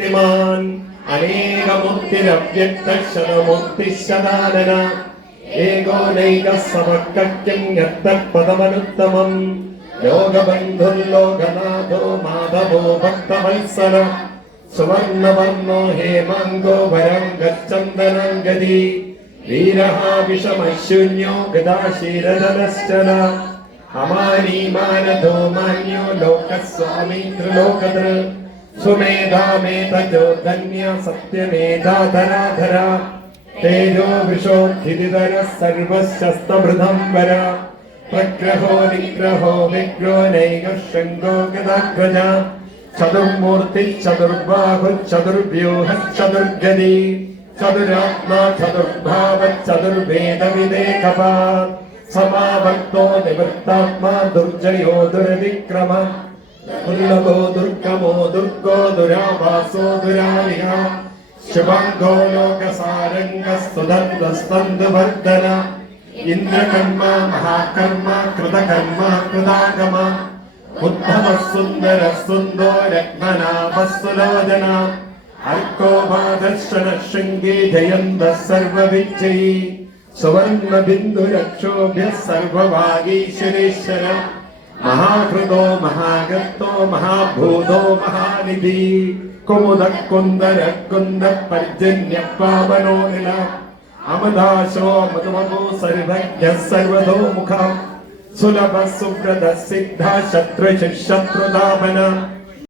मुक्तिमान् अनेकमुक्तिरव्यक्तक्षणमुक्तिः सदानन एको नैकः समक्कक्यं यत्तत्पदमनुत्तमम् योगबन्धुर्लोकनाथो माधवो भक्तवत्सर सुवर्णवर्णो हेमाङ्गो वरं गच्छन्दनाङ्गदी वीरः विषमशून्यो गदाशीरधनश्च हमानीमानधो मान्यो लोकस्वामी त्रिलोकदृ सुमेधा मे तजोधन्य सत्यमेधा धराधरा। तेजो वृषोद्धिदितर सर्वशस्तमृधं वर प्रग्रहो निग्रहो विग्रो नैकः शृङ्गो गदाग्रज। चतुर्मूर्तिश्चतुर्बाहुश्चतुर्व्यूहश्चतुर्गति चतुरात्मा चतुर्भावच्चतुर्भेदविदेकपा समाभक्तो निवृत्तात्मा दुर्जयो दुरतिक्रमः। సమావర్తో నివృత్తాత్మా దుర్జయో దుర్విక్రమ దుర్లభో దుర్గమో దుర్గో దురావాసో దురాలిహ శుభంగో లోకసారంగ సుధర్వస్తందువర్ధన ఇంద్రకర్మ మహాకర్మ కృతకర్మ కృతాగమ ఉద్ధవ సుందర సుందో రత్మనాభ సులోచన అర్కోపాదర్శన శృంగే జయంత మహాకృతో మహాగర్తో మహాభూతో మహానిధి. కుముద కుందర కుంద పర్జన్య పావనో నిల. అమదాశో మధుమో సర్వజ్ఞ సర్వదో ముఖ. సులభ సుప్రద సిద్ధ శత్రు శత్రుదాపన